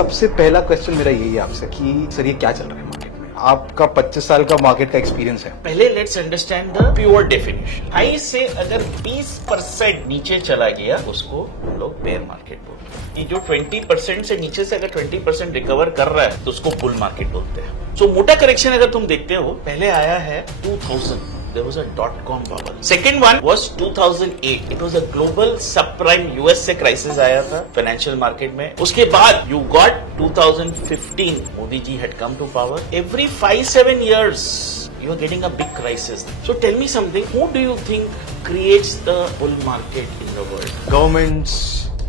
सबसे पहला क्वेश्चन मेरा यही है आपसे कि सर ये क्या चल रहा है मार्केट में? आपका 25 साल का मार्केट का एक्सपीरियंस है। पहले let's understand the pure definition. High से अगर 20% नीचे चला गया उसको हम लोग बेयर मार्केट बोलते हैं। ये जो 20% से नीचे से अगर 20% रिकवर कर रहा है तो उसको बुल मार्केट बोलते हैं। सो मोटा करेक्शन अगर तुम देखते हो, पहले आया है 2000, there was a dot-com bubble. Second one was 2008. It was a global subprime US से क्राइसिस आया था फाइनेंशियल मार्केट में। उसके बाद you got 2015. Modi ji had come to power. Every 5-7 years you are getting a big crisis. So tell me something. Who do you think creates the bull market in the world? Governments,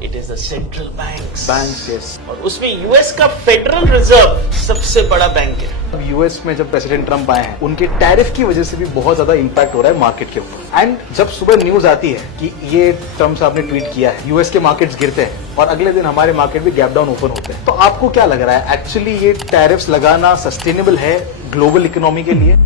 It is the central banks. Banks, yes. और उसमें US का federal reserve सबसे बड़ा bank है। अब US में जब president Trump आए हैं, उनके टैरिफ की वजह से भी बहुत ज्यादा इंपैक्ट हो रहा है मार्केट के ऊपर। एंड जब सुबह न्यूज आती है कि ये ट्रम्प साहब ने ट्वीट किया है, यूएस के मार्केट्स गिरते हैं और अगले दिन हमारे मार्केट भी गैप डाउन ओपन होते हैं। तो आपको क्या लग रहा है, एक्चुअली ये टैरिफ्स लगाना सस्टेनेबल है ग्लोबल इकोनॉमी के लिए?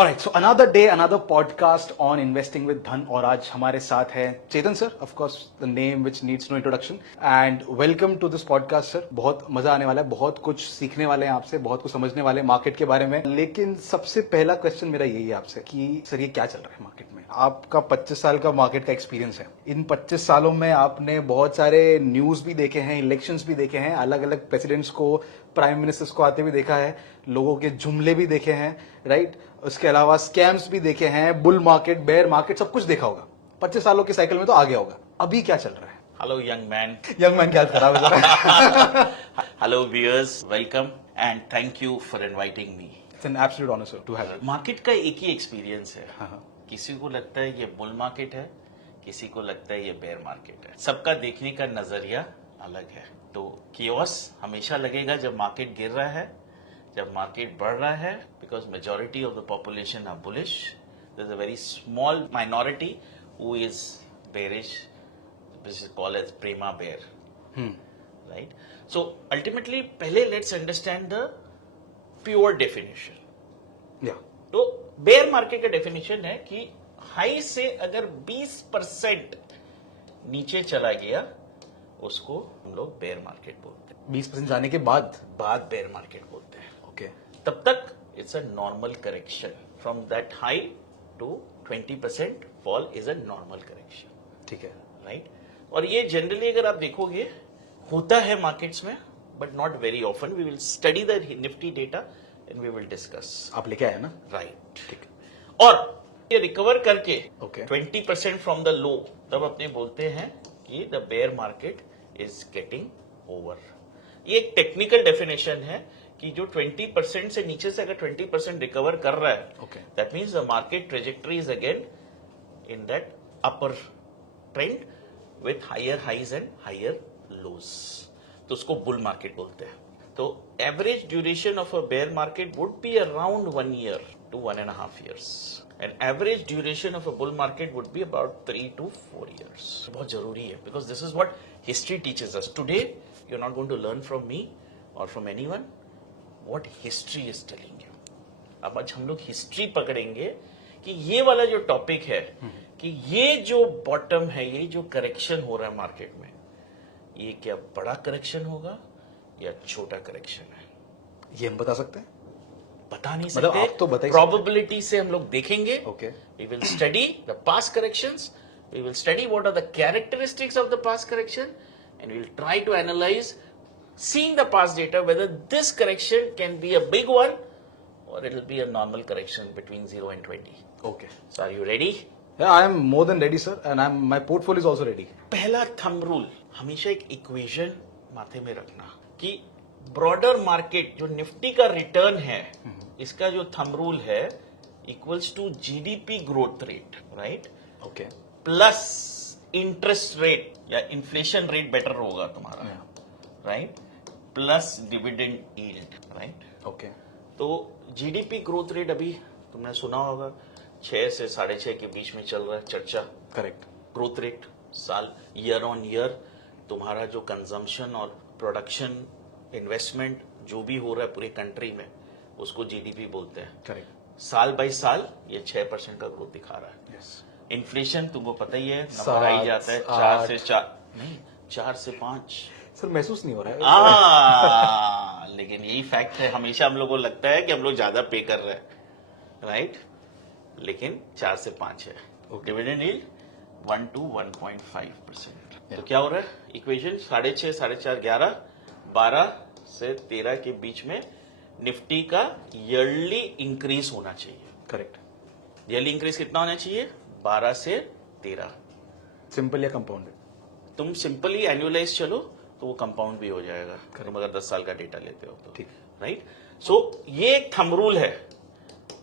Alright, so another day, another podcast on investing with धन, और आज हमारे साथ है चेतन sir, of course the name which needs no introduction, and welcome to this podcast sir। बहुत मजा आने वाला है, बहुत कुछ सीखने वाले हैं आपसे, बहुत कुछ समझने वाले हैं मार्केट के बारे में। लेकिन सबसे पहला क्वेश्चन मेरा यही है आपसे कि सर ये क्या चल रहा है मार्केट में? आपका 25 साल का मार्केट का एक्सपीरियंस है। इन 25 सालों में आपने बहुत सारे न्यूज भी देखे हैं, इलेक्शंस भी देखे हैं, अलग अलग प्रेसिडेंट्स को, प्राइम मिनिस्टर्स को आते भी देखा है, लोगों के जुमले भी देखे हैं, राइट? उसके अलावा स्कैम्स भी देखे हैं, बुल मार्केट, बेयर मार्केट, सब कुछ देखा होगा। 25 सालों के साइकिल में तो आ गया होगा। अभी क्या चल रहा है? Hello young man. Young man क्या खराब है? Hello viewers, welcome and thank you for inviting me. It's an absolute honour sir to have you. Market का एक ही एक्सपीरियंस है। किसी को लगता है ये बुल मार्केट है, किसी को लगता है ये बेयर मार्केट है। सबका देखने का नजरिया अलग है। तो कियोस हमेशा लगेगा जब मार्केट गिर रहा है, जब मार्केट बढ़ रहा है, because majority of the population are bullish, there is a very small minority who is bearish, which is called as prema bear, right? So ultimately, पहले let's understand the pure definition. Yeah. तो bear market का definition है कि high से अगर 20% नीचे चला गया उसको हम लोग bear market बोलते हैं। 20% जाने के बाद bear market बोलते हैं। ओके। तब तक it's a normal correction. From that high to 20% fall is a normal correction. ठीक है, राइट? और ये जनरली अगर आप देखोगे होता है मार्केट्स में, but not very often. We will study the Nifty data and we will discuss. आप लेके आए ना? राइट, ठीक। और ये रिकवर करके Okay. 20% फ्रॉम द लो, तब अपने बोलते हैं कि the bear market is getting over. ये एक टेक्निकल डेफिनेशन है कि जो 20% से नीचे से अगर 20% रिकवर कर रहा है, Okay. That means the market trajectory is again in that upper trend with higher highs and higher lows, तो उसको बुल मार्केट बोलते हैं। तो average duration of a bear market would be around 1 year to 1.5 years, and average duration of a bull market would be about 3 to 4 years। बहुत जरूरी है, because this is what history teaches us. Today you're not going to learn from me or from anyone what history is telling you। अब आज हम लोग history पकड़ेंगे कि ये वाला जो टॉपिक है कि ये जो बॉटम है, ये जो करेक्शन हो रहा है मार्केट में, ये क्या बड़ा करेक्शन होगा या छोटा करेक्शन है, ये हम बता सकते हैं? बता नहीं मतलब सकते। आप तो बता ही प्रोबेबिलिटी से हम लोग देखेंगे। Okay. We will study the past corrections, we will study what are the characteristics of the past correction, and we will try to analyse, seeing the past data, whether this correction can be a big one or it will be a normal correction between 0 and 20. Okay. So are you ready? Yeah, I am more than ready sir, and my portfolio is also ready। पहला thumb rule, हमेशा एक equation माथे में रखना कि broader market जो Nifty का return है, इसका जो थंब रूल है equals to GDP growth rate, right? Okay. Plus interest rate या इन्फ्लेशन रेट बेटर होगा तुम्हारा, राइट? Plus dividend yield, right? Okay. तो जीडीपी ग्रोथ रेट अभी तुमने सुना होगा 6 से 6.5 के बीच में चल रहा है चर्चा। करेक्ट। ग्रोथ रेट साल ईयर ऑन ईयर तुम्हारा जो कंजम्पशन और प्रोडक्शन, इन्वेस्टमेंट जो भी हो रहा है पूरी कंट्री में, उसको जीडीपी बोलते हैं। करेक्ट। साल बाय साल ये 6% का ग्रोथ दिखा रहा है। यस। इन्फ्लेशन तुमको पता ही है, नंबर आई जाता है 4 से 4 नहीं 4 से 5। सर महसूस नहीं हो रहा है। लेकिन यही फैक्ट है, हमेशा हम लोग को लगता है कि हम लोग ज्यादा पे कर रहे हैं, राइट? लेकिन 4 से 5 है। Dividend yield 1 to 1.5%। तो क्या हो रहा है? इक्वेशन 6.5, 4.5, 11, 12 से 13 के बीच में निफ्टी का ईयरली इंक्रीज होना चाहिए। करेक्ट। ईयरली इंक्रीज कितना होना चाहिए? 12 से 13। सिंपल या कंपाउंडेड? तुम सिंपली एनुअलाइज चलो तो वो कंपाउंड भी हो जाएगा, तुम अगर 10 साल का डेटा लेते हो तो, ठीक। राइट? सो ये एक थंब रूल है।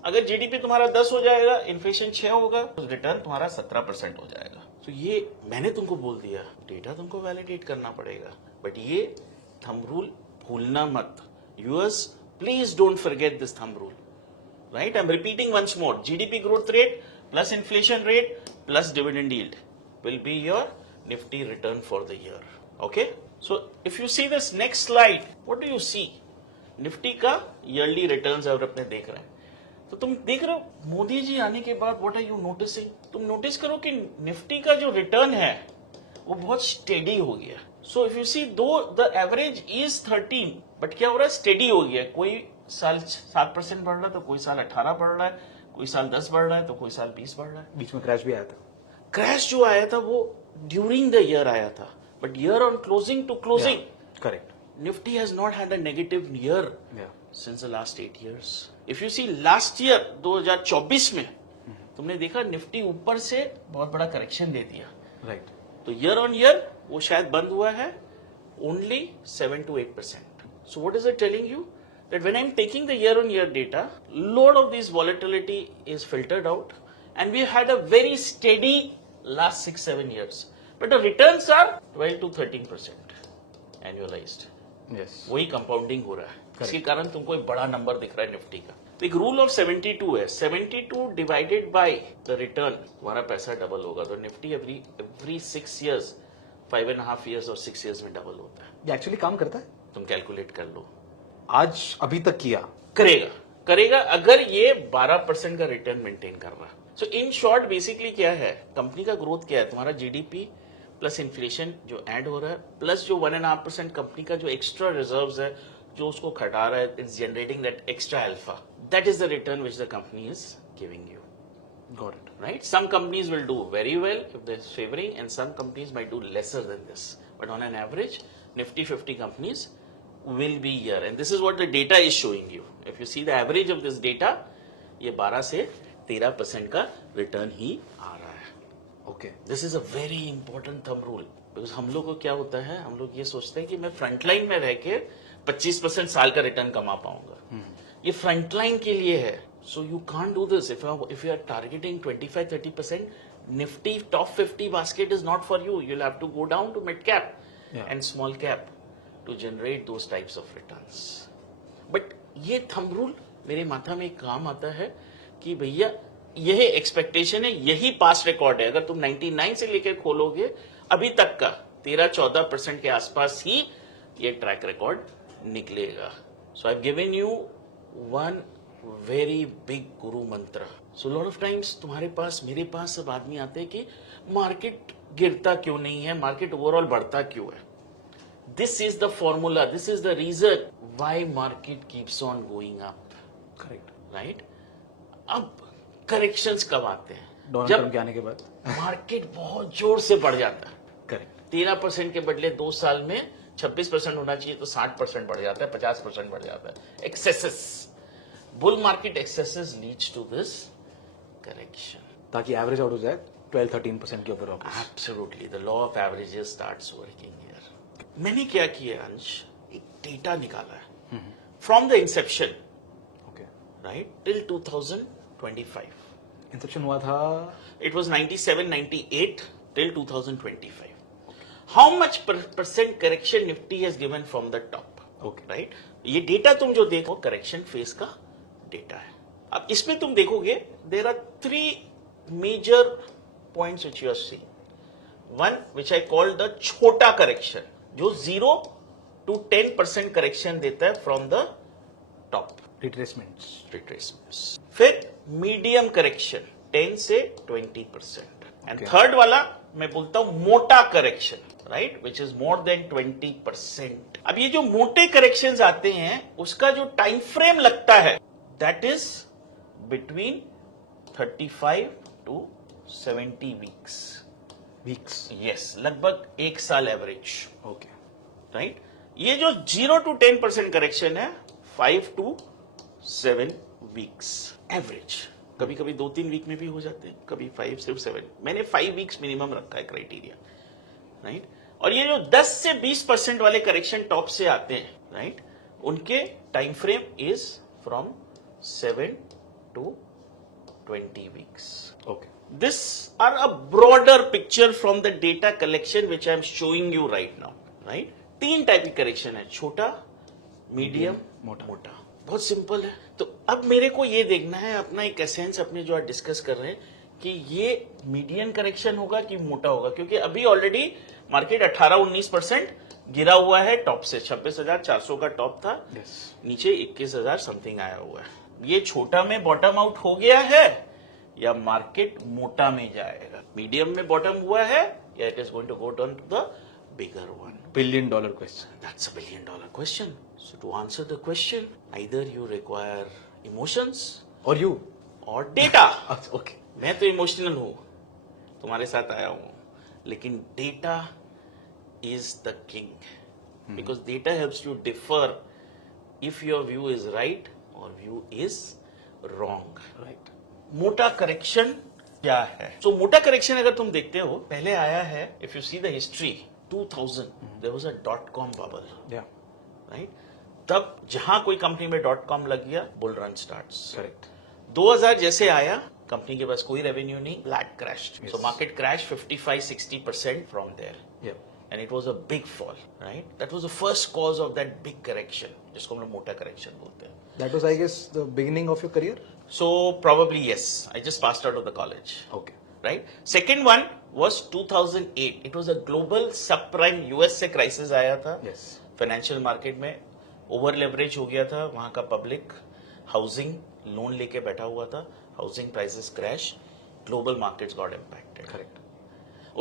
अगर जीडीपी तुम्हारा 10 हो जाएगा, इन्फ्लेशन 6 होगा, तो रिटर्न तुम्हारा 17% हो जाएगा। तो ये मैंने तुमको बोल दिया, डेटा तुमको वैलिडेट करना पड़ेगा, बट ये थंब रूल भूलना मत। US, please don't forget this thumb rule, right? I am repeating once more, GDP growth rate plus inflation rate plus dividend yield will be your nifty return for the year. Okay, so if you see this next slide, what do you see? Nifty का yearly returns अगर अपने देख रहे हैं तो तुम देख रहे हो मोदी जी आने के बाद what are you noticing? तुम नोटिस करो कि निफ्टी का जो रिटर्न है वो बहुत स्टेडी हो गया। सो इफ यू सी, दो द एवरेज इज 13, बट क्या हो रहा है? स्टेडी हो गया। कोई साल 7% बढ़ रहा है तो कोई साल 18 बढ़ रहा है, कोई साल 10 बढ़ रहा है तो कोई साल 20 बढ़ रहा है। बीच में क्रैश भी आया था। क्रैश जो आया था वो ड्यूरिंग द ईयर आया था, but year on closing to closing, correct, Nifty has not had a negative year since the last 8 years. If you see last year 2024 में तुमने देखा निफ्टी ऊपर से बहुत बड़ा करेक्शन दे दिया, राइट? तो ईयर ऑन ईयर वो शायद बंद हुआ है only 7 to 8%. So what is it telling you? That when I'm taking the year on year data, lot of this volatility is filtered out, and we had a very steady last 6-7 years, but the returns are 12 to 13% annualized. Yes, वही compounding हो रहा है, इसके कारण तुमको एक बड़ा number दिख रहा है निफ्टी का। तो एक रूल ऑफ 72 है, 72 डिवाइडेड बाय द रिटर्न, तुम्हारा पैसा डबल होगा। तो निफ्टी एवरी 6 years, 5.5 years और 6 years में डबल होता है। ये एक्चुअली काम करता है? तुम कैलकुलेट कर लो। आज अभी तक किया? करेगा अगर ये 12% का रिटर्न मेंटेन कर रहा है। सो इन शॉर्ट बेसिकली क्या है, कंपनी का ग्रोथ क्या है? तुम्हारा जीडीपी प्लस इन्फ्लेशन जो ऐड हो रहा है, प्लस जो 1.5% कंपनी का जो एक्स्ट्रा रिजर्व्स है जो उसको घटा रहा है, it's generating that extra alpha, that is the return which the company is giving you. Got it. Right? Some companies will do very well if they're favoring, and some companies might do lesser than this. But on an average, Nifty 50 companies will be here, and this is what the data is showing you. If you see the average of this data, ये 12 से 13% का return ही आ रहा है। Okay, this is a very important thumb rule, because हम लोग को क्या होता है, हम लोग ये सोचते हैं कि मैं फ्रंटलाइन में रह के 25% साल का रिटर्न कमा पाऊंगा। ये फ्रंटलाइन के लिए है, so you can't do this. If you are targeting 25-30%, Nifty top 50 basket is not for you. You'll have to go down to mid cap and small cap to generate those types of returns. But ये thumb rule मेरे माथा में काम आता है कि भैया यही एक्सपेक्टेशन है, यही पास्ट रिकॉर्ड है। अगर तुम 99 से लेकर खोलोगे अभी तक का 13-14% के आसपास ही ये ट्रैक रिकॉर्ड निकलेगा। So I have given you one very big guru mantra. So lot of times तुम्हारे पास, मेरे पास सब आदमी आते हैं कि मार्केट गिरता क्यों नहीं है, मार्केट ओवरऑल बढ़ता क्यों है। This is the formula, this is the reason why market keeps on going up. Correct, right? अब करेक्शंस कब आते हैं? डोनाल्ड ट्रंप के आने के बाद मार्केट बहुत जोर से बढ़ जाता है। करेक्ट, 13% के बदले 2 साल में 26% होना चाहिए तो 60% बढ़ जाता है, 50% बढ़ जाता है। Excesses, bull market excesses leads to this correction, ताकि एवरेज आउट हो जाए 12-13% के ऊपर वापस। Absolutely, the law of averages starts working here. मैंने क्या किया अंश, एक डेटा निकाला है from the inception, okay, right, till 2025। Inception हुआ था, It was 97-98 till 2025. How much percent correction Nifty has given from the top? Okay. Right? ये data तुम जो देखो करेक्शन फेज का डेटा है। अब इसमें तुम देखोगे there are 3 major points which you are seeing. One which I call the छोटा करेक्शन, जो 0 to 10% करेक्शन देता है from the top. रिट्रेसमेंट्स। फिर मीडियम करेक्शन 10 से 20%, एंड Okay. थर्ड वाला मैं बोलता हूं मोटा correction right, which is more than 20%. अब ये जो मोटे करेक्शंस आते हैं उसका जो टाइम फ्रेम लगता है that is between 35 to 70 weeks. Yes, लगभग एक साल एवरेज. ओके. राइट. ये जो 0 to 10% करेक्शन है 5 to 7 वीक्स एवरेज. कभी कभी 2-3 वीक में भी हो जाते हैं, कभी 5 सिर्फ 7. मैंने 5 वीक्स मिनिमम रखा है क्राइटेरिया. राइट. और ये जो 10 से 20% वाले करेक्शन टॉप से आते हैं, राइट, उनके time frame is from 7 to 20 weeks. Okay. This are a broader picture from the data collection which I am showing you right now. Right? 3 type की करेक्शन है, छोटा, मीडियम, मोटा. बहुत सिंपल है. तो अब मेरे को ये देखना है अपना एक एसेंस अपने जो आज डिस्कस कर रहे हैं कि ये मीडियम करेक्शन होगा कि मोटा होगा, क्योंकि अभी ऑलरेडी मार्केट 18-19% गिरा हुआ है टॉप से. 26,400 का टॉप था. Yes. नीचे 21,000 समथिंग आया हुआ है. ये छोटा में बॉटम आउट हो गया है या मार्केट मोटा में जाएगा? मीडियम में बॉटम हुआ है या it is going to go down to the bigger one? $1 billion question. That's a $1 billion question. So to answer the question, either you require emotions Or you? or data. Okay. मैं तो emotional हूं, तुम्हारे साथ आया हूं, लेकिन data is the king because data helps you differ if your view is right और view is wrong. Right. मोटा करेक्शन क्या है? तो मोटा करेक्शन अगर तुम देखते हो, पहले आया है, if you see the history, 2000 there was a .com bubble. Yeah. Right. तब जहां कोई कंपनी में .com लग गया, बुल रन स्टार्ट्स. Correct. 2000 जैसे आया, कंपनी के पास कोई रेवेन्यू नहीं, flat crash. Yes. So market crash 55-60% from there. Yeah. And it was a big fall, right? That was the first cause of that big correction, जिसको हम लोग मोटा correction बोलते हैं. That was, I guess, the beginning of your career? So probably yes. I just passed out of the college. Okay. Right? Second one was 2008. It was a global subprime US से crisis आया था. Yes. Financial market में over leverage हो गया था. वहाँ का public housing loan लेके बैठा हुआ था. Housing prices crash. Global markets got impacted. Correct.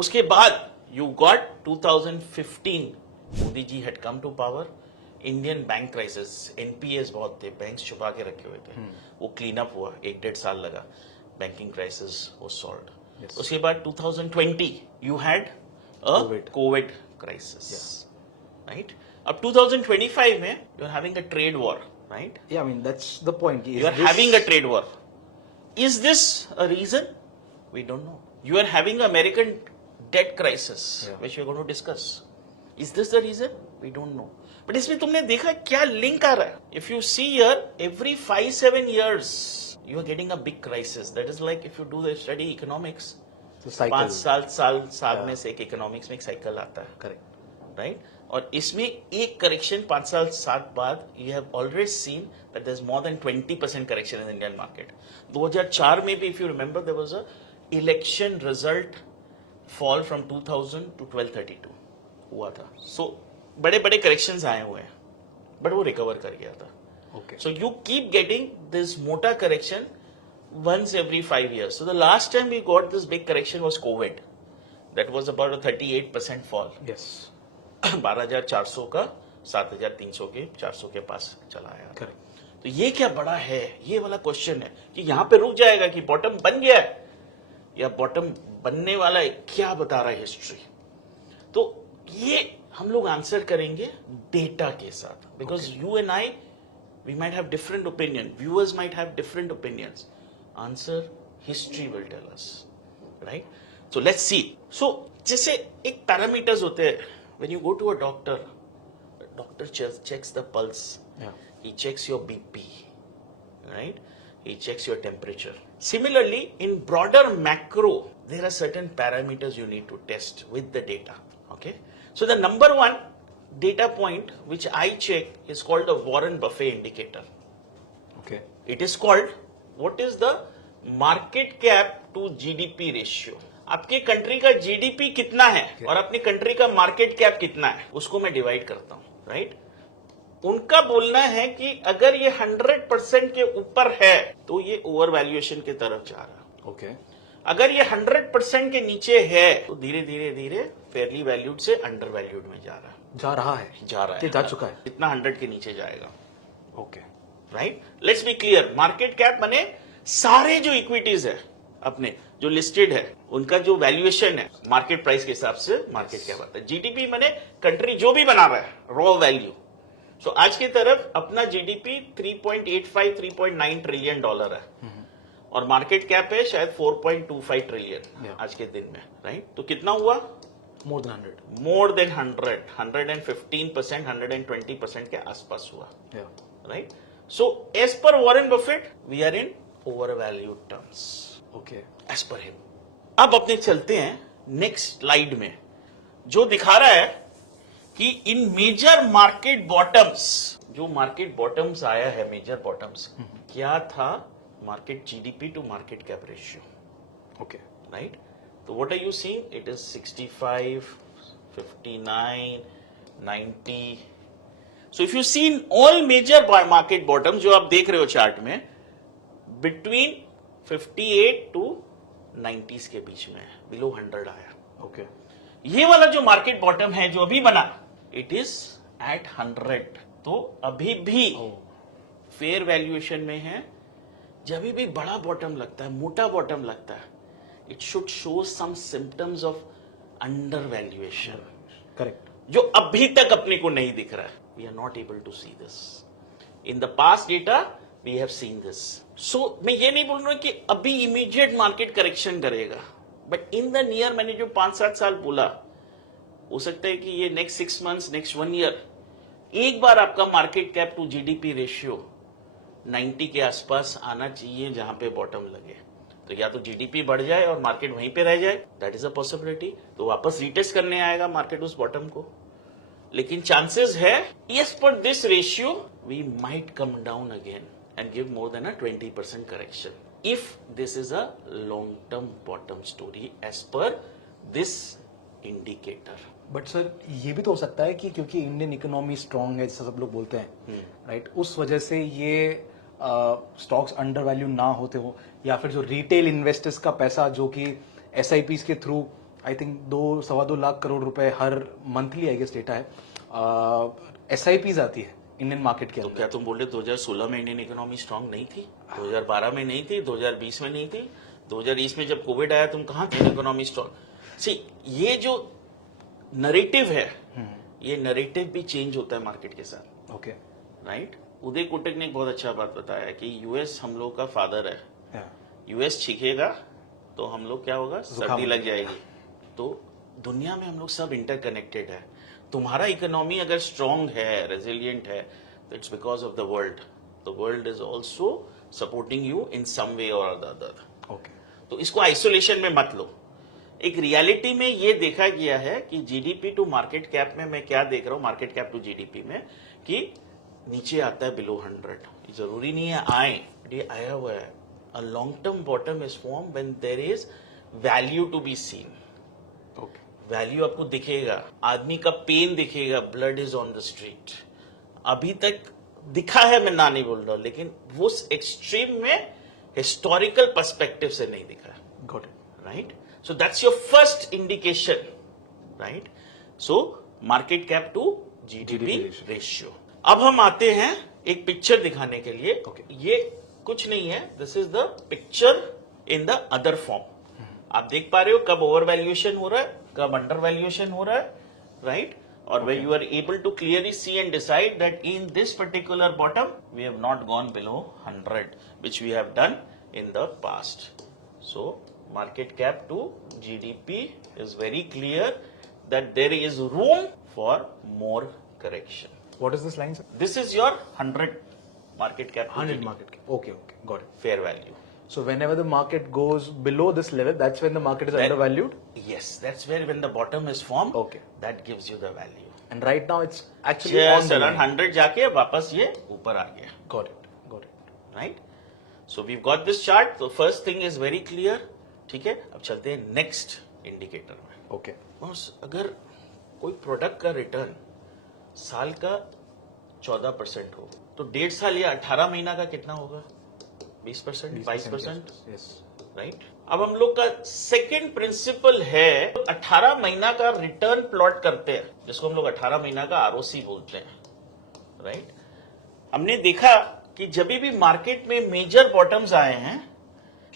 उसके बाद you got 2015. Modi ji had come to power. Indian bank crisis, NPS बहुत थे, बैंक्स छुपा के रखे हुए थे, वो क्लीन अप हुआ, 1-1.5 साल लगा, banking crisis was solved. Yes. उसके बाद 2020 you had a COVID crisis. Right. अब 2025 में you are having a trade war. Right. Yeah, I mean, that's the point. You are having a trade war. Is this a reason? We don't know. You are having an American debt crisis, which we are going to discuss. Is this the reason? We don't know. But इसमें तुमने देखा क्या link आ रहा है? If you see here, every 5-7 years, you are getting a big crisis. That is like if you do the study economics, The cycle. 5 साल में से एक इकोनॉमिक्स में एक साइकिल आता है. Correct. राइट. और इसमें एक करेक्शन 5 साल बाद you have already seen that there is more than 20% correction in Indian market. 2004 में भी if you remember there was a election result fall from 2000 to 1232 हुआ था. सो बड़े बड़े करेक्शंस आए हुए हैं, बट वो रिकवर कर गया था. Okay. So you keep getting this mota correction once every 5 years. So the last time we got this big correction was COVID. That was about a 38% fall. Yes. 12,400 का 7,300 के 400 के पास चला आया. Correct. तो ये क्या बड़ा है? ये वाला क्वेश्चन है कि यहाँ पे रुक जाएगा कि बॉटम बन गया है या बॉटम बनने वाला है, क्या बता रहा है हिस्ट्री? तो ये हम लोग आंसर करेंगे डेटा के साथ, because you and I we might have different opinion, viewers might have different opinions. Answer history will tell us. Right. So let's see. So जैसे एक पैरामीटर्स होते हैं, when you go to a doctor, doctor checks the pulse, Yeah. he checks your BP, right? He checks your temperature. Similarly, in broader macro, there are certain parameters you need to test with the data. Okay. So the number one data point which I check is called the Warren Buffett indicator. Okay. It is called, what is the market cap to GDP ratio. आपके country का GDP कितना है और अपनी country का market cap कितना है, उसको मैं डिवाइड करता हूं. राइट. उनका बोलना है कि अगर ये 100% के ऊपर है तो ये ओवर वैल्यूएशन की तरफ जा रहा है. Okay. अगर ये 100% के नीचे है तो धीरे धीरे धीरे फेयरली वैल्यूड से अंडर वैल्यूड में जा रहा है कि जा चुका है। इतना 100 के नीचे जाएगा। Okay, right, let's be clear, market cap माने सारे जो इक्विटीज है अपने जो लिस्टेड है उनका जो वैल्यूएशन है मार्केट प्राइस के हिसाब से मार्केट कैप आता है। जीडीपी माने कंट्री जो भी बना रहा है रॉ वैल्यू। सो आज की तरफ अपना जीडीपी 3.85 3.9 ट्रिलियन डॉलर है और मार्केट कैप है शायद 4.25 ट्रिलियन आज के दिन में। राइट, तो कितना हुआ? मोर देन 100, मोर देन 100, 115%, 120% के आसपास हुआ। Right, so as per Warren Buffett we are in over valued terms. Okay, as per him. अब अपने चलते हैं नेक्स्ट स्लाइड में जो दिखा रहा है कि इन मेजर मार्केट बॉटम्स, जो मार्केट बॉटम्स आया है मेजर बॉटम्स, क्या था? Market GDP to market cap ratio. Okay, right, तो what are you seeing? It is 65, 59, 90। So if you see in all major market bottom जो आप देख रहे हो चार्ट में, बिटवीन 58 टू 90s के बीच में, बिलो 100 आया। ओके, ये वाला जो मार्केट बॉटम है जो अभी बना, इट इज एट 100, तो अभी भी फेयर वैल्यूएशन में है। जब भी बड़ा बॉटम लगता है, मोटा बॉटम लगता है, it should show some symptoms of undervaluation, correct, जो अभी तक अपने को नहीं दिख रहा है। We are not able to see this in the past data, we have seen this. So मैं ये नहीं बोल रहा कि अभी इमीडिएट मार्केट करेक्शन करेगा, बट इन द नियर, मैंने जो 5-7 साल बोला, हो सकता है कि ये नेक्स्ट 6 मंथ्स, नेक्स्ट 1 ईयर एक बार आपका market cap to GDP ratio 90 के आसपास आना चाहिए, जहां पे बॉटम लगे। तो या तो जीडीपी बढ़ जाए और मार्केट वहीं पे रह जाए, दैट इज अ पॉसिबिलिटी, तो वापस रिटेस्ट करने आएगा मार्केट उस बॉटम को। लेकिन चांसेस है yes per this ratio we might come down again and give more than a 20% correction if this is a long term bottom story as per this indicator. But sir ये भी तो हो सकता है कि क्योंकि इंडियन इकोनॉमी स्ट्रांग है जैसा सब लोग बोलते हैं, राइट, उस वजह से ये स्टॉक्स अंडर वैल्यू ना होते हो, या फिर जो रिटेल इन्वेस्टर्स का पैसा जो कि SIPs के through I think 2-2.25 lakh crore रुपए हर मंथली आई गेस डेटा है, SIPs आती है इंडियन मार्केट के तो अंदर। क्या तुम बोले 2016 में इंडियन इकोनॉमी स्ट्रांग नहीं थी? 2012 में नहीं थी? 2020 में नहीं थी? 2020 में जब कोविड आया तुम कहां थे? Economy strong. सी, ये जो नरेटिव है, ये नरेटिव भी चेंज होता है मार्केट के साथ। ओके, राइट, उदय कोटक ने एक बहुत अच्छा बात बताया कि यूएस हम लोग का फादर है। यूएस छींकेगा तो हम लोग क्या होगा? सर्दी लग जाएगी। तो दुनिया में हम लोग सब इंटरकनेक्टेड है। तुम्हारा इकोनॉमी अगर स्ट्रांग है, रेजिलिएंट है, तो it's because of the world. The world is also supporting you in some way और द अदर। ओके, तो इसको आइसोलेशन में मत लो। एक रियलिटी में ये देखा गया है कि जीडीपी टू मार्केट कैप में मैं क्या देख रहा हूं, मार्केट कैप टू जीडीपी में, कि नीचे आता है बिलो 100। जरूरी नहीं है आए, ये आया हुआ है। A long term bottom is form when there is value to be seen. Okay, value आपको दिखेगा, आदमी का पेन दिखेगा, blood is on the street. अभी तक दिखा है, मैं ना नहीं बोल रहा, लेकिन वो एक्सट्रीम में हिस्टोरिकल पर्सपेक्टिव से नहीं दिखा। Got it, right, so that's your first indication. Right, so market cap to GDP ratio. अब हम आते हैं एक पिक्चर दिखाने के लिए। Okay. ये कुछ नहीं है, this is the picture in the other form. आप देख पा रहे हो कब ओवर वैल्यूएशन हो रहा है, कब अंडर वैल्यूएशन हो रहा है, राइट? और when you are able to clearly see and decide that in this particular bottom we have not gone below 100, which we have done in the past. So market cap to GDP is very clear that there is room for more correction. What is this line, sir? This is your 100 market cap to 100 GDP, market cap. Okay, okay, got it. fair value. So whenever the market goes below this level, that's when the market is undervalued. Yes, that's where when the bottom is formed, Okay. that gives you the value. And right now it's actually on Just the around line. 100 जाके वापस ये ऊपर आ गया, Got it, got it. right? So we've got this chart. So first thing is very clear. ठीक है, अब चलते हैं नेक्स्ट इंडिकेटर में। Okay. बस अगर कोई प्रोडक्ट का रिटर्न साल का 14% हो, तो 1.5 साल या 18 महीना का कितना होगा? 20%, 22%, Yes. राइट? अब हम लोग का सेकंड प्रिंसिपल है 18 महीना का रिटर्न प्लॉट करते हैं, जिसको हम लोग 18 महीना का आरओसी बोलते हैं, राइट। हमने देखा कि जब भी मार्केट में मेजर बॉटम्स आए हैं,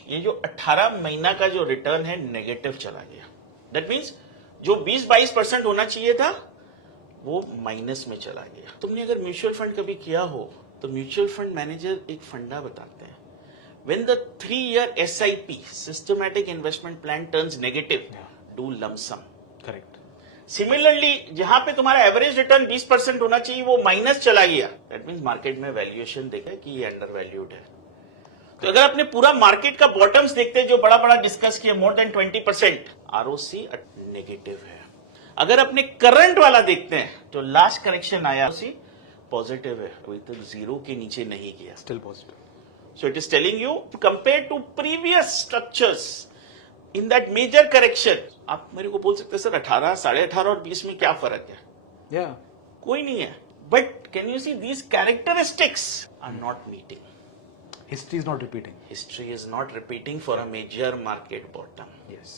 ये जो 18 महीना का जो रिटर्न है नेगेटिव चला गया। दैट मीन्स जो 20-22% होना चाहिए था वो माइनस में चला गया। तुमने अगर म्यूचुअल फंड कभी किया हो तो म्यूचुअल फंड मैनेजर एक फंडा बताते हैं, when the 3-year SIP systematic investment plan turns negative, do lump sum. Correct. Similarly जहां पे तुम्हारा एवरेज रिटर्न 20% होना चाहिए वो माइनस चला गया, दैट मीन्स मार्केट में वैल्यूएशन देखा कि ये अंडर वैल्यूड है। तो अगर अपने पूरा मार्केट का बॉटम्स देखते हैं जो बड़ा बड़ा डिस्कस किया, मोर देन 20%, आरओसी नेगेटिव है। अगर अपने करंट वाला देखते हैं जो लास्ट करेक्शन आया, आरओसी पॉजिटिव है, अभी तक जीरो के नीचे नहीं गया, still positive. So it is telling you compare to previous structures in that major correction. आप मेरे को बोल सकते हैं सर 18, 18.5 और 20 में क्या फर्क है? या कोई नहीं है, but can you see these characteristics are not meeting. History is not repeating. History is not repeating for a major market bottom. Yes.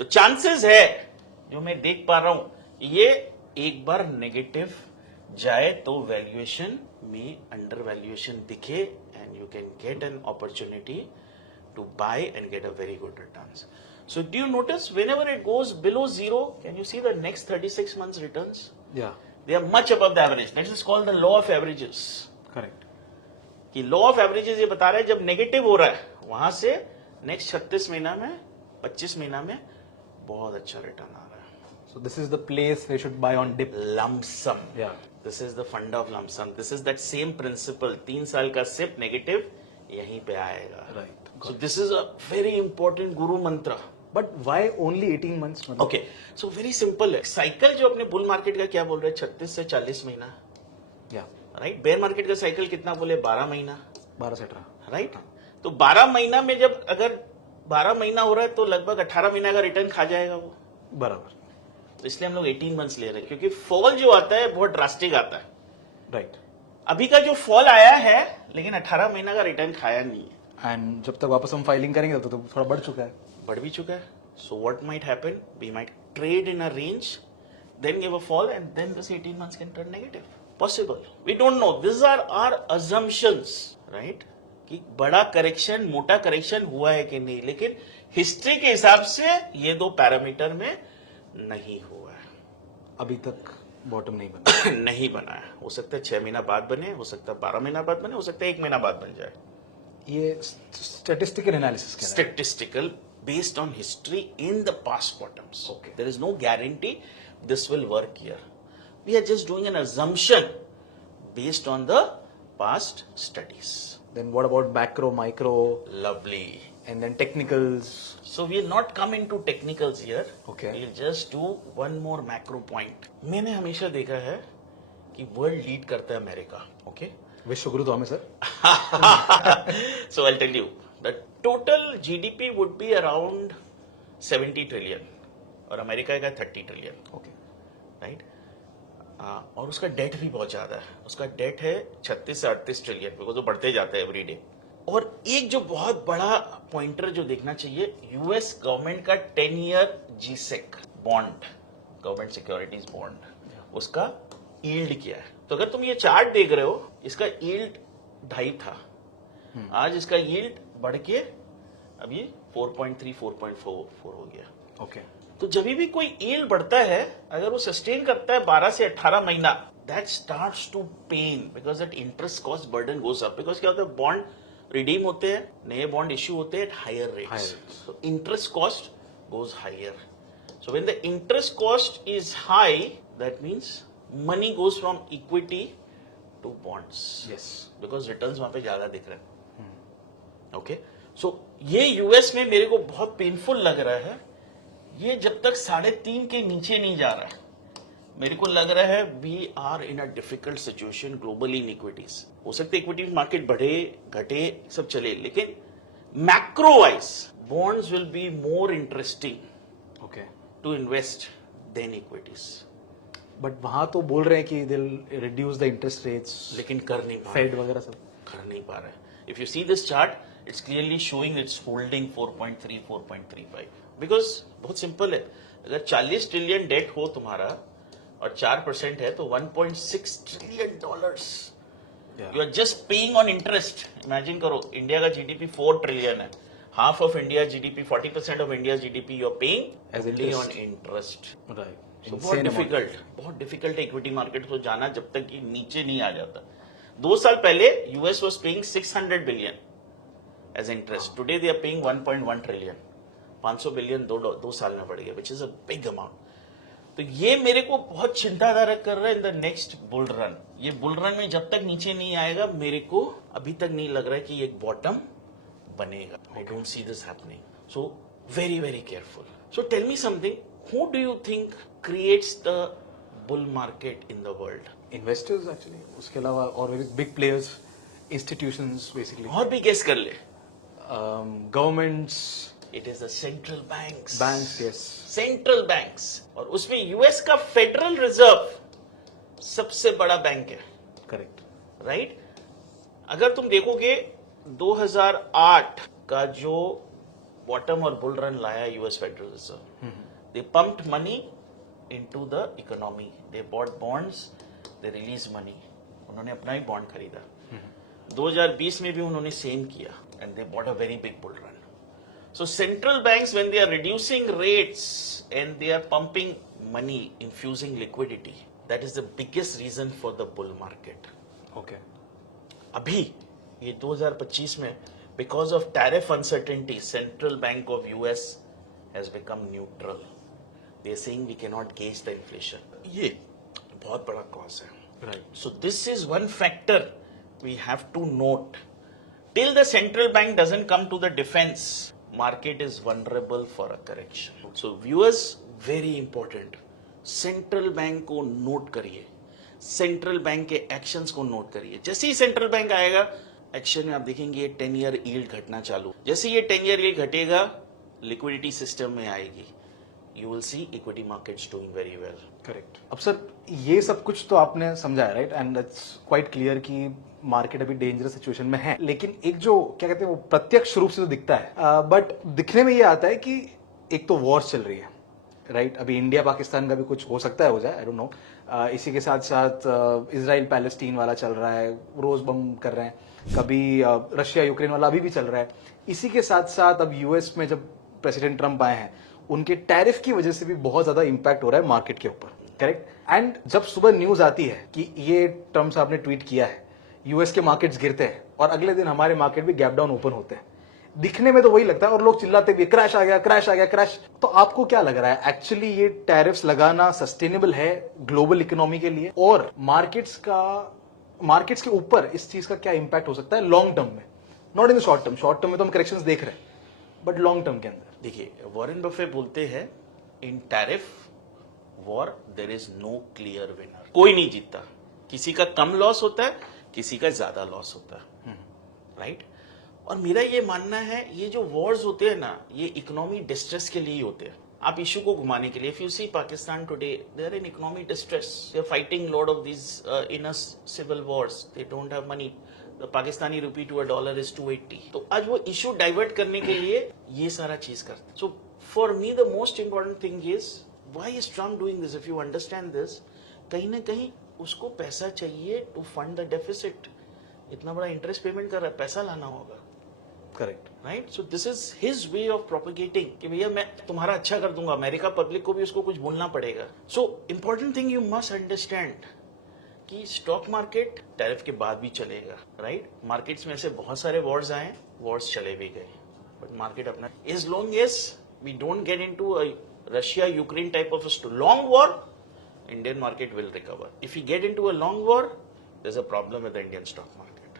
तो चांसेस है जो मैं देख पा रहा हूं, ये एक बार नेगेटिव जाए तो वैल्यूएशन में अंडर वैल्यूएशन दिखे and you can get an opportunity to buy and get a very good returns. So do you notice whenever it goes below zero, can you see the next 36 months returns? Yeah. They are much above the average. That is called the law of averages. Correct. कि law of averages ये बता रहा है जब negative हो रहा है वहां से नेक्स्ट 36 महीना में 25 महीना में बहुत अच्छा रिटर्न आ रहा है। So this is the place they should buy on dip. Lump sum, Yeah. This is the fund of lump sum, this is that same principle. 3 साल का सिप नेगेटिव यहीं पे आएगा, Right. So this is a very important guru mantra. But why only 18 months? मतलब? Okay, so very simple है। Cycle जो अपने bull market का क्या बोल रहे हैं, 36 से 40 महीना, Yeah. राइट। बेयर मार्केट का साइकिल कितना बोले, 12 महीना, 12 से 18. राइट। तो 12 महीना में जब अगर 12 महीना हो रहा है तो लगभग 18 महीना का रिटर्न खा जाएगा वो। बराबर. तो इसलिए हम लोग 18 मंथ्स ले रहे हैं, क्योंकि फॉल जो आता है बहुत ड्रास्टिक आता है। Right. अभी का जो फॉल आया है लेकिन 18 महीना का रिटर्न खाया नहीं है, And जब तक वापस हम फाइलिंग करेंगे तो थोड़ा बढ़ चुका है. बढ़ भी चुका है। So what might happen, we might trade in a range, then give a fall and then this 18 months can turn negative. Possible, we don't know, this are our assumptions, right, कि बड़ा करेक्शन, मोटा correction हुआ है कि नहीं, लेकिन history के हिसाब से ये दो पैरामीटर में नहीं हुआ है। अभी तक बॉटम नहीं बना. नहीं बना है। हो सकता है 6 महीना बाद बने, हो सकता है 12 महीना बाद बने, हो सकता है 1 महीना बाद बन जाए। ये स्टैटिस्टिकल एनालिसिस क्या है? Statistical based on history in the past bottoms. Okay. There is no guarantee this will work here. We are just doing an assumption based on the past studies. Then what about macro, micro, Lovely. and then technicals? So we will not come into technicals here. Okay. We'll just do one more macro point. मैंने हमेशा देखा है कि world lead करता है America, okay? विश्व गुरु तो हमें sir. So I'll tell you, the total GDP would be around 70 trillion और अमेरिका का 30 ट्रिलियन, ओके. राइट। और उसका डेट भी बहुत ज्यादा है, उसका डेट है 36 से 38 ट्रिलियन, बिकॉज वो बढ़ते जाता है एवरी डे। और एक जो बहुत बड़ा पॉइंटर जो देखना चाहिए, यूएस गवर्नमेंट का 10-year GSEC bond, government securities bond, उसका यील्ड क्या है। तो अगर तुम ये चार्ट देख रहे हो, इसका यील्ड 2.5 था, आज इसका यील्ड बढ़ के अभी 4.3, 4.4 हो गया। ओके. तो जब भी कोई यील्ड बढ़ता है, अगर वो सस्टेन करता है 12 से 18 महीना, that starts to pain, because that interest cost burden goes up. Because क्या होता है, बॉन्ड रिडीम होते हैं, नए बॉन्ड इश्यू होते हैं at higher rates, so interest cost goes higher. So when the interest cost is high, that means money goes from equity to bonds. Yes. Because returns वहां पे ज्यादा दिख रहे हैं. Okay? So ये यूएस में मेरे को बहुत पेनफुल लग रहा है, ये जब तक 3.5 के नीचे नहीं जा रहा है, मेरे को लग रहा है we are in a difficult situation globally in equities. हो सकता है इक्विटी मार्केट बढ़े घटे सब चले, लेकिन macro wise bonds will be more interesting okay. To invest then equities. But वहां तो बोल रहे हैं कि they will reduce the interest rates, लेकिन कर नहीं पा फेड वगैरह सब. कर नहीं पा रहे। If you see this chart, it's clearly showing it's holding 4.3 4.35 because बहुत सिंपल है, अगर 40 ट्रिलियन डेट हो तुम्हारा और 4% है तो 1.6 trillion dollars you are just paying on interest. Imagine करो इंडिया का जीडीपी 4 ट्रिलियन है, half of India's GDP, 40% of India's GDP you are paying as only interest. on interest. Right. So बहुत difficult है इक्विटी मार्केट को जाना जब तक कि नीचे नहीं आ जाता. 2 साल पहले US was paying 600 billion as interest, today they are paying 1.1 trillion. 500 billion 2 साल में बढ़ गया, which is a big amount. तो ये मेरे को बहुत चिंताधारक कर रहा है in the next bull run. ये बुल रन में जब तक नीचे नहीं आएगा, मेरे को अभी तक नहीं लग रहा है कि एक बॉटम बनेगा. I don't see this happening. So very, very careful. So tell me something. Who do you think creates the bull market in the world? Investors actually. उसके अलावा और big players, institutions basically. और भी guess कर ले. Governments. It is the central banks. Banks, yes. Central banks. और उसमें US का Federal Reserve सबसे बड़ा बैंक है. Correct. Right? अगर तुम देखोगे 2008 का जो बॉटम और बुल रन लाया US federal reserve, they pumped money into the economy, they bought bonds, they release money. उन्होंने अपना ही बॉन्ड खरीदा. 2020 में भी उन्होंने सेम किया and they bought a very big bull run. So central banks when they are reducing rates and they are pumping money, infusing liquidity, that is the biggest reason for the bull market. Okay. अभी ये 2025 में because of tariff uncertainty, central bank of US has become neutral. They are saying we can not gauge the inflation. ये बहुत बड़ा cause है. Right. So this is one factor we have to note. Till the central bank doesn't come to the defense, market is vulnerable for a correction. So viewers, very important. Central bank को note करिए, central bank के actions को note करिए. जैसे ही central bank आएगा action में, आप देखेंगे 10 ईयर यील्ड घटना चालू. जैसे ये 10 ईयर यील्ड घटेगा, लिक्विडिटी सिस्टम में आएगी, you will see equity markets doing very well. Correct. अब सर ये सब कुछ तो आपने समझाया, right, and it's quite clear कि मार्केट अभी डेंजरस सिचुएशन में है. लेकिन एक जो क्या कहते हैं वो प्रत्यक्ष रूप से तो दिखता है, बट दिखने में ये आता है कि एक तो वॉर चल रही है, राइट. अभी इंडिया पाकिस्तान का भी कुछ हो सकता है, हो जाए, आई डोंट नो. इसी के साथ साथ इजराइल पैलेस्टीन वाला चल रहा है, रोज बम कर रहे हैं. कभी रशिया यूक्रेन वाला अभी भी चल रहा है. इसी के साथ साथ अब यूएस में जब प्रेसिडेंट ट्रंप आए हैं, उनके टैरिफ की वजह से भी बहुत ज्यादा इंपैक्ट हो रहा है मार्केट के ऊपर. करेक्ट. एंड जब सुबह न्यूज आती है कि ये ट्रंप साहब ने ट्वीट किया है, यूएस के मार्केट्स गिरते हैं और अगले दिन हमारे मार्केट भी गैप डाउन ओपन होते हैं. दिखने में तो वही लगता है और लोग चिल्लाते भी क्रैश आ गया, क्रैश आ गया, क्रैश. तो आपको क्या लग रहा है, एक्चुअली ये टैरिफ्स लगाना सस्टेनेबल है ग्लोबल इकोनॉमी के लिए, और मार्केट्स के ऊपर इस चीज का क्या इंपैक्ट हो सकता है लॉन्ग टर्म में, not in the short term. Short term में तो हम करेक्शंस देख रहे हैं, बट लॉन्ग टर्म के अंदर. देखिए, वॉरेन बफे बोलते हैं in tariff war there is no clear winner. कोई नहीं जीतता, किसी का कम लॉस होता है, किसी का ज्यादा लॉस होता है, राइट. और मेरा ये मानना है, ये जो वॉर्स होते हैं ना, ये इकोनॉमी डिस्ट्रेस के लिए ही होते हैं. आप इशू को घुमाने के लिए. If you see Pakistan today, they are in economic distress, they are fighting lot of this in a civil wars, they don't have money. The Pakistani rupee to a dollar is 280. तो आज वो इशू डाइवर्ट करने के लिए ये सारा चीज करते हैं. So for me the most important thing is why is Trump doing this. If you understand this, कहीं ना कहीं उसको पैसा चाहिए टू फंड द डेफिसिट. इतना बड़ा इंटरेस्ट पेमेंट कर रहा है, पैसा लाना होगा. Correct. Right. So this is his way of propagating कि भैया मैं तुम्हारा अच्छा कर दूंगा. अमेरिका पब्लिक को भी उसको कुछ बोलना पड़ेगा. So important thing you must understand कि स्टॉक मार्केट टैरिफ के बाद भी चलेगा, राइट. मार्केट्स में ऐसे बहुत सारे वॉर्स आए, वॉर्स चले भी गए, बट मार्केट अपना, as long as we don't get into Russia Ukraine type of long war, Indian market will recover. If we get into a long war, there's a problem with the Indian stock market.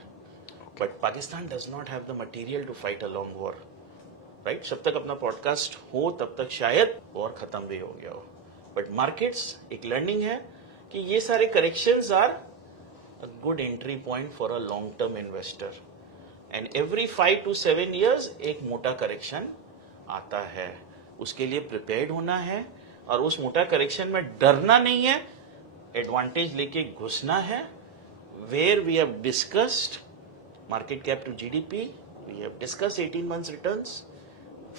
Okay. But Pakistan does not have the material to fight a long war, right? जब तक अपना podcast हो तब तक शायद war खत्म भी हो गया हो. बट मार्केट्स एक लर्निंग है कि ये सारे corrections are a good entry point for a long term investor. And every 5 to 7 years एक मोटा करेक्शन आता है, उसके लिए प्रिपेयर्ड होना है. और उस मोटा करेक्शन में डरना नहीं है, एडवांटेज लेके घुसना है. Where we have discussed market cap to GDP, we have discussed 18 months returns,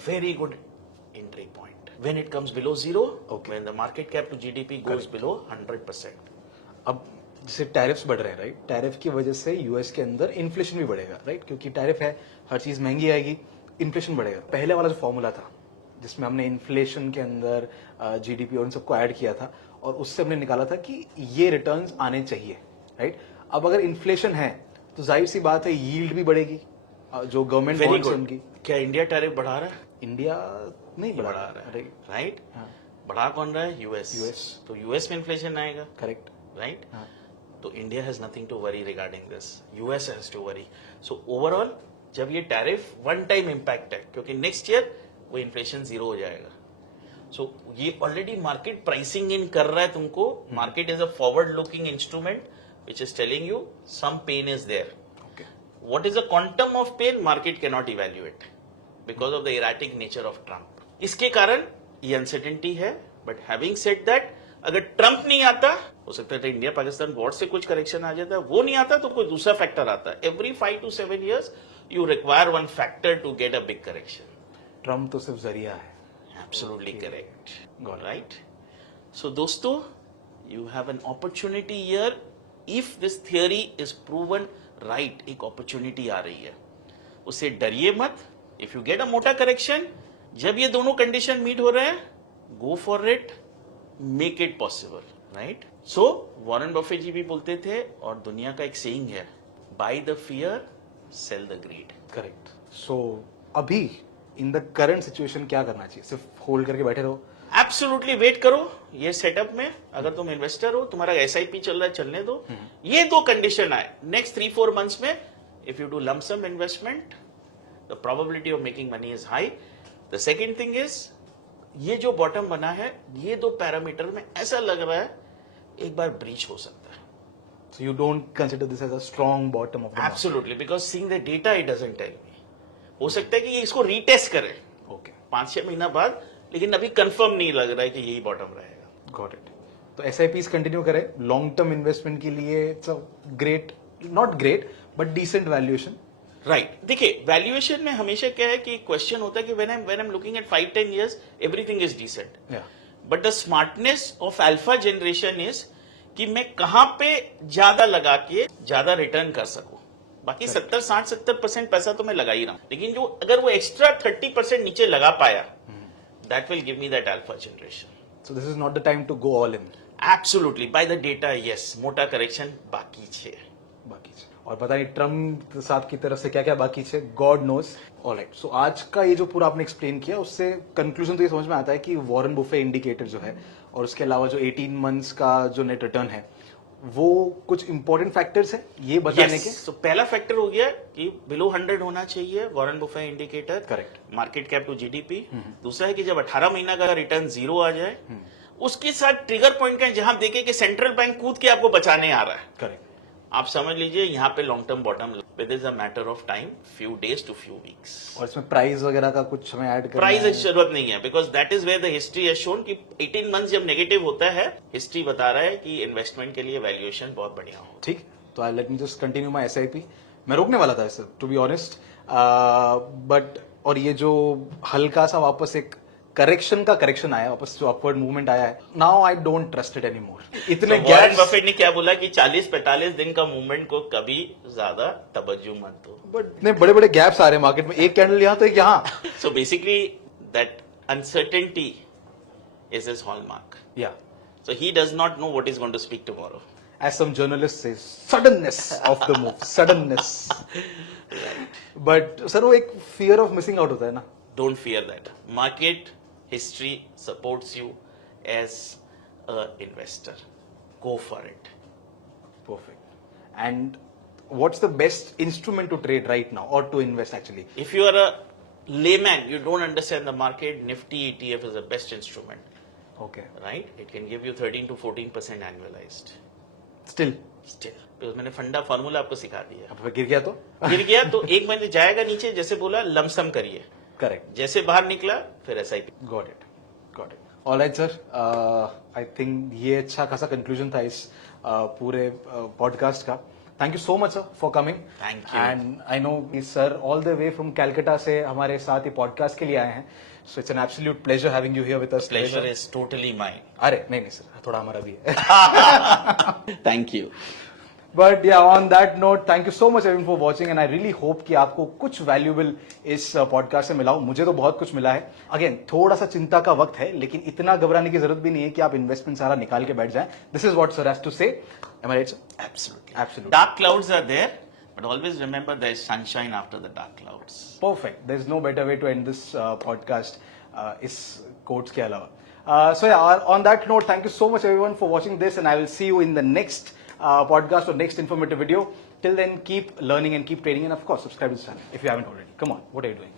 very good entry point. When it comes below zero, Okay. when the market cap to GDP goes below 100%. अब जैसे tariffs बढ़ रहे हैं, right? Tariff की वजह से US के अंदर इन्फ्लेशन भी बढ़ेगा, राइट? क्योंकि टैरिफ है, हर चीज महंगी आएगी, इन्फ्लेशन बढ़ेगा। पहले वाला जो फॉर्मूला था जिसमें हमने इन्फ्लेशन के अंदर जीडीपी और इन सबको ऐड किया था और उससे हमने निकाला था कि ये रिटर्न्स आने चाहिए, राइट? अब अगर इन्फ्लेशन है तो जाहिर सी बात है यील्ड भी बढ़ेगी, जो गवर्नमेंट वेरी बॉन्ड्स हैं गुड। उनकी। क्या इंडिया टैरिफ बढ़ा रहा है? इंडिया नहीं बढ़ा बढ़ा रहा है, राइट? राइट? हाँ, बढ़ा कौन रहा है? यूएस। US। तो यूएस में इन्फ्लेशन आएगा, करेक्ट। राइट? हाँ, तो India has nothing to worry regarding this, US has to worry. So overall जब ये टैरिफ वन टाइम इम्पैक्ट है, क्योंकि नेक्स्ट ईयर वो इन्फ्लेशन जीरो हो जाएगा। सो ये ऑलरेडी मार्केट प्राइसिंग इन कर रहा है तुमको। Market is a forward looking instrument which is telling you some pain is there. Okay, What is the quantum of pain? Market cannot evaluate because of the erratic nature of Trump. इसके कारण ये uncertainty है, but having said that, अगर Trump नहीं आता, हो सकता है इंडिया पाकिस्तान वॉर से कुछ करेक्शन आ जाता है, वो नहीं आता तो कोई दूसरा फैक्टर आता है। Every 5 to 7 years you require one factor to get a big correction. Trump तो सिर्फ जरिया है। Absolutely correct. Got it. Right? So दोस्तों, you have an opportunity here. If this theory is proven right, एक opportunity आ रही है, उससे डरिए मत। If you get a मोटा correction, जब ये दोनों कंडीशन मीट हो रहे हैं, go for it, make it possible, right? So Warren Buffett ji भी बोलते थे, और दुनिया का एक सेइंग है, buy the fear, sell the greed. Correct. So अभी इन द करंट सिचुएशन क्या करना चाहिए? सिर्फ होल्ड करके बैठे रहो? एब्सोल्युटली वेट करो। ये सेटअप में अगर तुम इन्वेस्टर हो, तुम्हारा एसआईपी चल रहा है, चलने दो। ये दो कंडीशन आए नेक्स्ट 3-4 मंथ्स में, if you do lump sum investment, the probability of making money is high. The second thing is, ये जो बॉटम बना है, ये दो पैरामीटर में ऐसा लग रहा है एक बार ब्रीच हो सकता है। So you don't consider this as a strong bottom of the market? Absolutely, because seeing the data it doesn't tell me. हो सकता है कि ये इसको रीटेस्ट करे Okay, 5-6 महीना बाद, लेकिन अभी कंफर्म नहीं लग रहा है कि यही बॉटम रहेगा। got it. तो SIPs कंटिन्यू करें लॉन्ग टर्म इन्वेस्टमेंट के लिए। It's a great, not great but decent valuation. Right. देखिए, वैल्यूएशन में हमेशा क्या है कि क्वेश्चन होता है कि when I am looking at 5-10 years, everything is decent. या but the smartness of alpha generation is कि मैं कहां पे ज्यादा लगा के ज्यादा रिटर्न कर सकूं। बाकी 70-60-70% पैसा तो मैं लगा ही रहा हूं, लेकिन जो अगर वो एक्स्ट्रा 30% नीचे लगा पाया, that will give me that alpha generation. So this is not the time to go all in. Absolutely, by the data yes, मोटा करेक्शन बाकी छे। बाकी छे। और पता नहीं ट्रम्प साहब की तरफ से क्या क्या बाकी छे, गॉड नोस। ऑलराइट, सो आज का ये जो पूरा आपने एक्सप्लेन किया, उससे कंक्लूजन तो ये समझ में आता है कि वॉरेन बुफे इंडिकेटर जो है, और उसके अलावा जो 18 मंथ्स का जो नेट रिटर्न है, वो कुछ इंपॉर्टेंट फैक्टर्स है ये बताने के। तो पहला फैक्टर हो गया कि बिलो 100 होना चाहिए Warren Buffett indicator. Correct. Market cap to GDP. दूसरा है कि जब 18 महीना का रिटर्न जीरो आ जाए, उसके साथ ट्रिगर पॉइंट का जहां देखे कि सेंट्रल बैंक कूद के आपको बचाने आ रहा है, करेक्ट। आप समझ लीजिए यहाँ पे long term bottom with is a matter of time, few days to few weeks. और इसमें प्राइस वगैरह का कुछ हमें ऐड करना प्राइस है? जरूरत नहीं है, because that is where the history has shown कि 18 मंथ्स जब नेगेटिव होता है, हिस्ट्री बता रहा है कि इन्वेस्टमेंट के लिए वैल्यूएशन बहुत बढ़िया हो। ठीक, तो let me just continue my SIP। मैं रोकने वाला था इसे, टू बी ऑनेस्ट, बट और ये जो हल्का सा वापस एक करेक्शन आया, वापस जो अपवर्ड मूवमेंट आया है, now I don't trust it any more. इतने वॉरेन गैप्स, बफेट ने क्या बोला कि 40-45 दिन का मूवमेंट को कभी ज्यादा तवज्जो मत दो। बट इतने बड़े बड़े गैप्स आ रहे हैं मार्केट में, एक कैंडल यहाँ तो एक यहाँ। So basically, that uncertainty is his hallmark. या So he does not know what he's going to speak tomorrow. as some journalists say, suddenness of the move, suddenness. But sir वो एक fear of missing out होता है ना। Don't fear that. Market history supports you as a investor. Go for it. Perfect. And what's the best instrument to trade right now or to invest actually? If you are a layman, you don't understand the market, Nifty ETF is the best instrument, Okay. right? It can give you 13 to 14% annualized. Still, Still, because मैंने फंडा formula आपको सिखा दिया। अब गिर गया तो? गिर गया तो एक महीने जाएगा नीचे, जैसे बोला लमसम करिए, Correct. जैसे बाहर निकला फिर SIP। Got it. Got it. All right, sir. I think ये अच्छा खासा कंक्लूजन था इस पूरे पॉडकास्ट का। Thank you so much, sir, for coming. Thank you. And I know sir all the way from Calcutta से हमारे साथ ही podcast के लिए आए हैं. So it's an absolute pleasure having you here with us. today, Pleasure sir. is totally mine. अरे नहीं नहीं सर थोड़ा हमारा भी है. Thank you. But yeah, on that note, thank you so much everyone for watching and I really hope कि आपको कुछ valuable इस podcast से मिला हो. मुझे तो बहुत कुछ मिला है. Again, थोड़ा सा चिंता का वक्त है, लेकिन इतना घबराने की जरूरत भी नहीं है कि आप investment सारा निकाल के बैठ जाएं. This is what sir has to say. Am I right, sir? Absolutely. Absolutely. Dark clouds are there, but always remember there is sunshine after the dark clouds. Perfect. There's no better way to end this podcast इस quotes के अलावा. So yeah, on that note, thank you so much everyone for watching this and I will see you in the next podcast or next informative video. Till then, keep learning and keep trading and of course, subscribe to this channel if you haven't already. Come on, what are you doing?